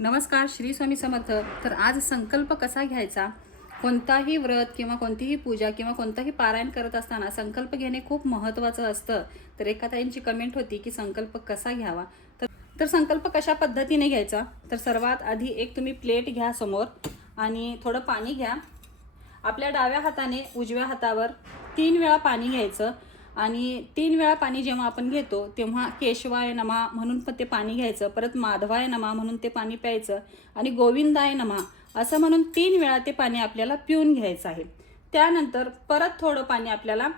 नमस्कार, श्री स्वामी समर्थ। तर आज संकल्प कसा घ्यायचा, कोणताही व्रत किंवा कोणतीही पूजा किंवा कोणताही पारायण करत असताना संकल्प घेणे खूप महत्त्वाचं असतं। तर एका ताईंची कमेंट होती की संकल्प कसा घ्यावा। तर संकल्प कशा पद्धतीने घ्यायचा, तर सर्वात आधी एक तुम्ही प्लेट घ्या समोर आणि थोडं पाणी घ्या। आपल्या डाव्या हाताने उजव्या हातावर 3 वेळा पाणी घ्यायचं आणि 3 वेळा पाणी जेव्हा आपण घेतो तेव्हा केशवाय नमा म्हणून पण ते पाणी घ्यायचं, परत माधवाय नमा म्हणून ते पाणी प्यायचं आणि गोविंदाय नमा असं म्हणून 3 वेळा ते पाणी आपल्याला पिऊन घ्यायचं आहे। त्यानंतर परत थोडं पाणी आपल्याला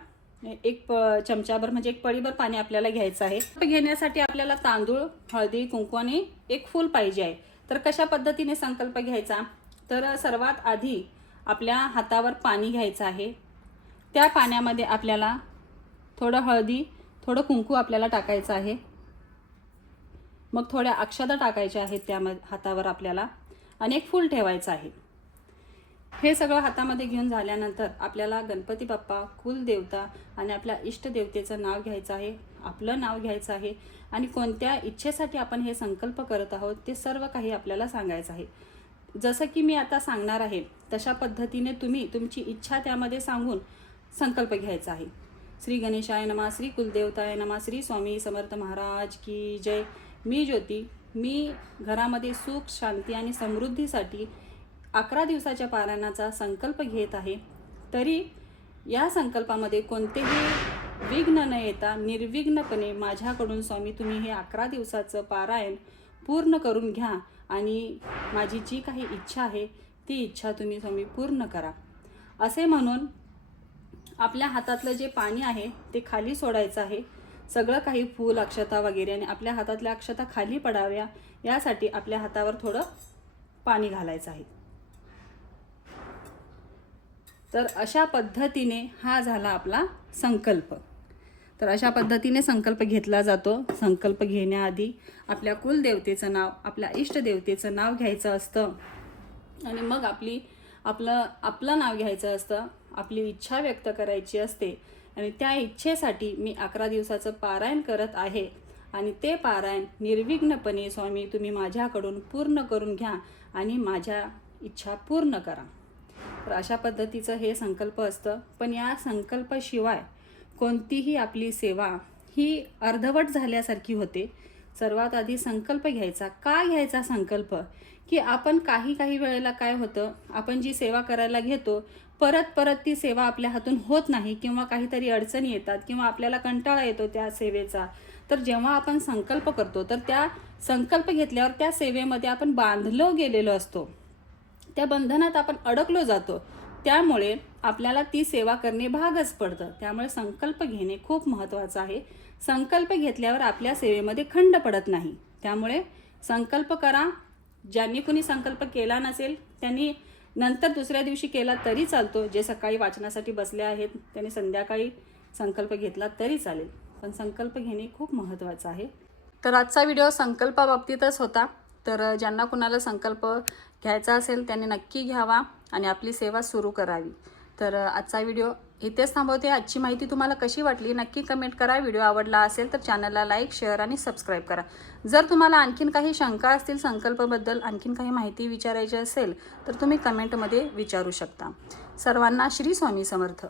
एक चमचाभर म्हणजे एक पळीभर पाणी आपल्याला घ्यायचं आहे। घेण्यासाठी आपल्याला तांदूळ, हळदी, कुंकू आणि एक फूल पाहिजे आहे। तर कशा पद्धतीने संकल्प घ्यायचा, तर सर्वात आधी आपल्या हातावर पाणी घ्यायचं आहे। त्या पाण्यामध्ये आपल्याला थोडं हळदी, थोडं कुंकू आपल्याला टाकायचं आहे। मग थोड्या अक्षता टाकायच्या आहेत त्या हातावर आपल्याला आणि एक फूल ठेवायचं आहे। हे सगळं हातामध्ये घेऊन झाल्यानंतर आपल्याला गणपती बाप्पा, कुलदेवता आणि आपल्या इष्टदेवतेचं नाव घ्यायचं आहे, आपलं नाव घ्यायचं आहे आणि कोणत्या इच्छेसाठी आपण हे संकल्प करत आहोत ते सर्व काही आपल्याला सांगायचं आहे। जसं की मी आता सांगणार आहे तशा पद्धतीने तुम्ही तुमची इच्छा त्यामध्ये सांगून संकल्प घ्यायचा आहे। श्री गणेशाय नमः, श्री कुलदेवताय नमः, श्री स्वामी समर्थ महाराज की जय। मी ज्योती, मी घरामध्ये सुख, शांती आणि समृद्धीसाठी 11 दिवसाच्या पारायणाचा संकल्प घेत आहे। तरी या संकल्पामध्ये कोणतेही विघ्न न येता निर्विघ्नपणे माझ्याकडून स्वामी तुम्ही हे 11 दिवसाचं पारायण पूर्ण करून घ्या आणि माझी जी काही इच्छा आहे ती इच्छा तुम्ही स्वामी पूर्ण करा असे म्हणून आपल्या हातातलं जे पाणी आहे ते खाली सोडायचं आहे। सगळं काही फूल, अक्षता वगैरे आणि आपल्या हातातल्या अक्षता खाली पडाव्या यासाठी आपल्या हातावर थोडं पाणी घालायचं आहे। तर अशा पद्धतीने हा झाला आपला संकल्प। तर अशा पद्धतीने संकल्प घेतला जातो। संकल्प घेण्याआधी आपल्या कुलदेवतेचं नाव, आपल्या इष्टदेवतेचं नाव घ्यायचं असतं आणि मग आपलं नाव घ्यायचं असतं, आपली इच्छा व्यक्त करायची असते आणि त्या इच्छेसाठी मी 11 दिवसाचं पारायण करत आहे आणि ते पारायण निर्विघ्नपणे स्वामी तुम्ही माझ्याकडून पूर्ण करून घ्या आणि माझ्या इच्छा पूर्ण करा। तर अशा पद्धतीचं हे संकल्प असतं। पण या संकल्पाशिवाय कोणतीही आपली सेवा ही अर्धवट झाल्यासारखी होते। सर्वात आधी संकल्प घ्यायचा। का घ्यायचा संकल्प, की आपण काही वेळेला काय होतं, आपण जी सेवा करायला घेतो परत ती सेवा आपल्या हातून होत नाही किंवा काहीतरी अडचणी येतात किंवा आपल्याला कंटाळा येतो त्या सेवेचा। तर जेव्हा आपण संकल्प करतो तर त्या संकल्प घेतल्यावर त्या सेवेमध्ये आपण बांधलो गेलेलो असतो, त्या बंधनात आपण अडकलो जातो, त्यामुळे आपल्याला ती सेवा करणे भागच पडतं। त्यामुळे संकल्प घेणे खूप महत्त्वाचं आहे। संकल्प घेतल्यावर आपल्या सेवेमध्ये खंड पडत नाही। त्यामुळे संकल्प करा। ज्यांनी कुणी संकल्प केला नसेल त्यांनी नंतर दुसऱ्या दिवशी केला तरी चालतो। जे सकाळी वाचनासाठी बसले आहेत त्यांनी संध्याकाळी संकल्प घेतला तरी चालेल, पण संकल्प घेणे खूप महत्त्वाचं आहे। तर आजचा व्हिडिओ संकल्पाबाबतीतच होता। तर ज्यांना कुणाला संकल्प घ्यायचा असेल त्यांनी नक्की घ्यावा आणि आपली सेवा सुरू करावी। तर आजचा व्हिडिओ इथेच थांबवते। आजची माहिती तुम्हाला कशी वाटली नक्की कमेंट करा। व्हिडिओ आवडला असेल तर चॅनलला लाईक, शेअर आणि सबस्क्राईब करा। जर तुम्हाला आणखीन काही शंका असतील संकल्पाबद्दल, आणखीन काही माहिती विचारायची असेल तर तुम्ही कमेंटमध्ये विचारू शकता। सर्वांना श्री स्वामी समर्थ।